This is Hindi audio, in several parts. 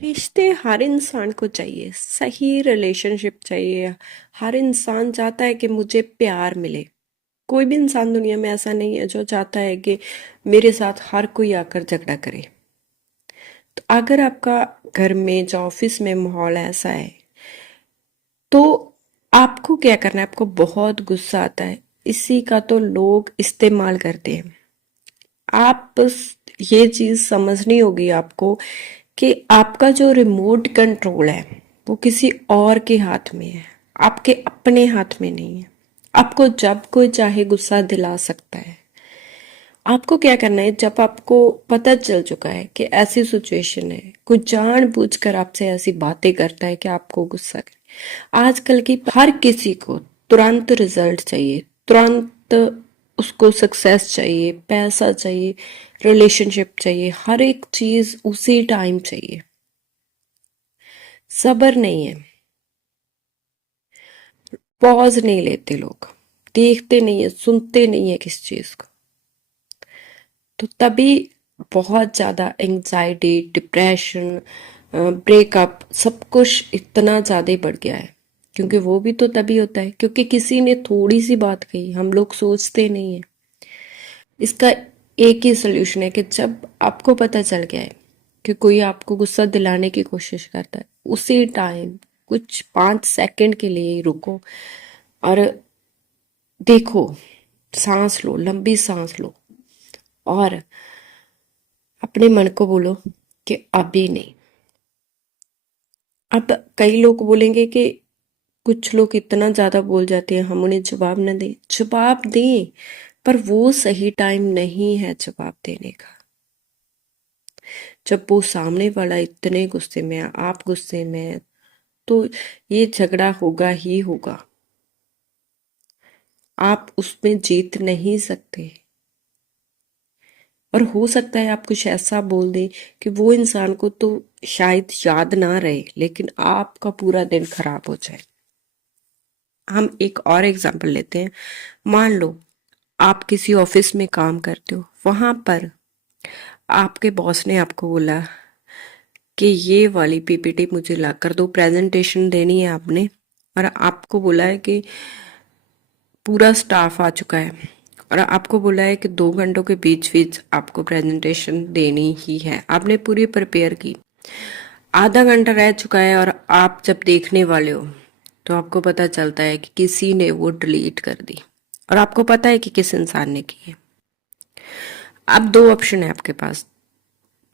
रिश्ते हर इंसान को चाहिए, सही रिलेशनशिप चाहिए। हर इंसान चाहता है कि मुझे प्यार मिले। कोई भी इंसान दुनिया में ऐसा नहीं है जो चाहता है कि मेरे साथ हर कोई आकर झगड़ा करे। तो अगर आपका घर में या ऑफिस में माहौल ऐसा है तो आपको क्या करना है। आपको बहुत गुस्सा आता है, इसी का तो लोग इस्तेमाल करते हैं। आप बस ये चीज समझनी होगी आपको कि आपका जो रिमोट कंट्रोल है वो किसी और के हाथ में है, आपके अपने हाथ में नहीं है। आपको जब कोई चाहे गुस्सा दिला सकता है। आपको क्या करना है, जब आपको पता चल चुका है कि ऐसी सिचुएशन है, कोई जानबूझकर आपसे ऐसी बातें करता है कि आपको गुस्सा करे। आजकल की हर किसी को तुरंत रिजल्ट चाहिए, तुरंत उसको सक्सेस चाहिए, पैसा चाहिए, रिलेशनशिप चाहिए, हर एक चीज उसी टाइम चाहिए। सब्र नहीं है, पॉज नहीं लेते लोग, देखते नहीं है, सुनते नहीं है किस चीज को। तो तभी बहुत ज्यादा एंजाइटी, डिप्रेशन, ब्रेकअप, सब कुछ इतना ज्यादा बढ़ गया है। क्योंकि वो भी तो तभी होता है क्योंकि किसी ने थोड़ी सी बात कही, हम लोग सोचते नहीं है। इसका एक ही सोल्यूशन है कि जब आपको पता चल गया है कि कोई आपको गुस्सा दिलाने की कोशिश करता है, उसी टाइम कुछ 5 सेकंड के लिए ही रुको और देखो, सांस लो, लंबी सांस लो और अपने मन को बोलो कि अभी नहीं। अब कई लोग बोलेंगे कि कुछ लोग इतना ज्यादा बोल जाते हैं, हम उन्हें जवाब न दें। जवाब दें, पर वो सही टाइम नहीं है जवाब देने का। जब वो सामने वाला इतने गुस्से में है, आप गुस्से में है, तो ये झगड़ा होगा ही होगा। आप उसमें जीत नहीं सकते। और हो सकता है आप कुछ ऐसा बोल दें कि वो इंसान को तो शायद याद ना रहे, लेकिन आपका पूरा दिन खराब हो जाए। हम एक और एग्जांपल लेते हैं। मान लो आप किसी ऑफिस में काम करते हो, वहां पर आपके बॉस ने आपको बोला कि ये वाली पीपीटी मुझे ला कर दो, प्रेजेंटेशन देनी है आपने। और आपको बोला है कि पूरा स्टाफ आ चुका है और आपको बोला है कि 2 घंटों के बीच बीच आपको प्रेजेंटेशन देनी ही है। आपने पूरी प्रिपेयर की, आधा घंटा रह चुका है और आप जब देखने वाले हो तो आपको पता चलता है कि किसी ने वो डिलीट कर दी और आपको पता है कि किस इंसान ने की है। अब 2 ऑप्शन है आपके पास,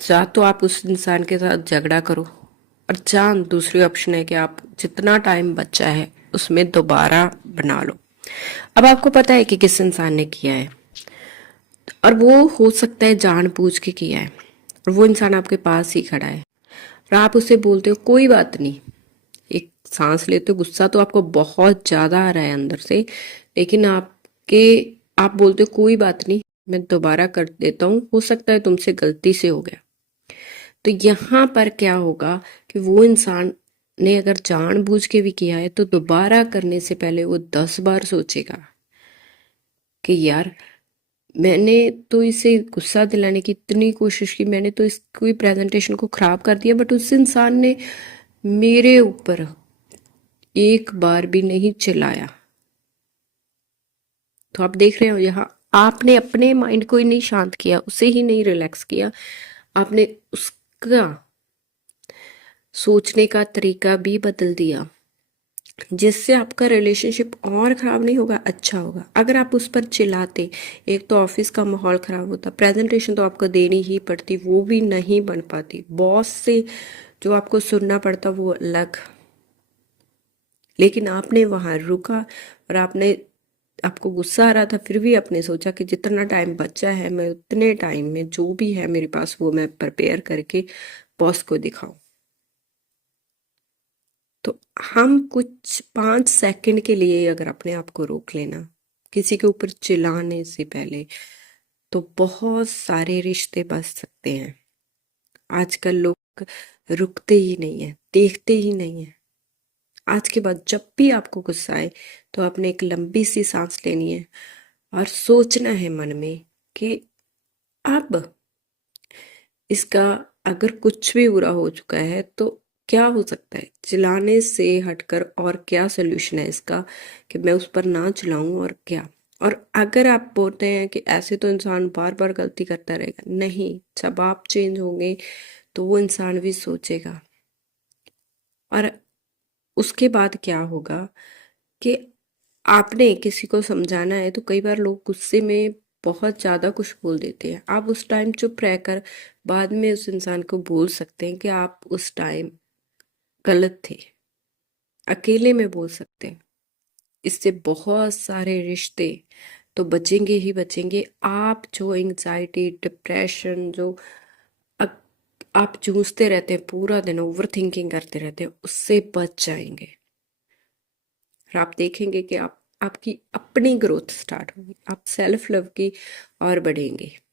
या तो आप उस इंसान के साथ झगड़ा करो, और या दूसरी ऑप्शन है कि आप जितना टाइम बचा है उसमें दोबारा बना लो। अब आपको पता है कि किस इंसान ने किया है और वो हो सकता है जानबूझ के किया है, और वो इंसान आपके पास ही खड़ा है और आप उससे बोलते हो कोई बात नहीं। एक सांस लेते हो, गुस्सा तो आपको बहुत ज्यादा आ रहा है अंदर से, लेकिन आप बोलते हो कोई बात नहीं, मैं दोबारा कर देता हूँ, हो सकता है तुमसे गलती से हो गया। तो यहाँ पर क्या होगा कि वो इंसान ने अगर जानबूझ के भी किया है तो दोबारा करने से पहले वो 10 बार सोचेगा कि यार, मैंने तो इसे गुस्सा दिलाने की इतनी कोशिश की, मैंने तो इसकी प्रेजेंटेशन को खराब कर दिया, बट उस इंसान ने मेरे ऊपर एक बार भी नहीं चिल्लाया। तो आप देख रहे हो, यहाँ आपने अपने माइंड को ही नहीं शांत किया, उसे ही नहीं रिलैक्स किया, आपने उसका सोचने का तरीका भी बदल दिया, जिससे आपका रिलेशनशिप और खराब नहीं होगा, अच्छा होगा। अगर आप उस पर चिल्लाते, एक तो ऑफिस का माहौल खराब होता, प्रेजेंटेशन तो आपको देनी ही पड़ती, वो भी नहीं बन पाती, बॉस से जो आपको सुनना पड़ता वो अलग। लेकिन आपने वहां रुका और आपको गुस्सा आ रहा था, फिर भी आपने सोचा कि जितना टाइम बचा है मैं उतने टाइम में जो भी है मेरे पास वो मैं प्रिपेयर करके बॉस को दिखाऊं। तो हम कुछ 5 सेकंड के लिए अगर अपने आप को रोक लेना किसी के ऊपर चिल्लाने से पहले, तो बहुत सारे रिश्ते बच सकते हैं। आजकल लोग रुकते ही नहीं है, देखते ही नहीं है। आज के बाद जब भी आपको गुस्सा आए तो आपने एक लंबी सी सांस लेनी है और सोचना है मन में कि अब इसका अगर कुछ भी बुरा हो चुका है तो क्या हो सकता है, चिल्लाने से हटकर और क्या सोल्यूशन है इसका कि मैं उस पर ना चिल्लाऊं और क्या। और अगर आप बोलते हैं कि ऐसे तो इंसान बार बार गलती करता रहेगा, नहीं, जब आप चेंज होंगे तो वो इंसान भी सोचेगा। और उसके बाद क्या होगा कि आपने किसी को समझाना है तो कई बार लोग गुस्से में बहुत ज्यादा कुछ बोल देते हैं, आप उस टाइम चुप रहकर बाद में उस इंसान को बोल सकते हैं कि आप उस टाइम गलत थे, अकेले में बोल सकते हैं। इससे बहुत सारे रिश्ते तो बचेंगे ही बचेंगे। आप जो एंजाइटी डिप्रेशन जो अ- आप जूझते रहते हैं, पूरा दिन ओवर थिंकिंग करते रहते हैं, उससे बच जाएंगे। और आप देखेंगे कि आप आपकी अपनी ग्रोथ स्टार्ट होगी, आप सेल्फ लव की और बढ़ेंगे।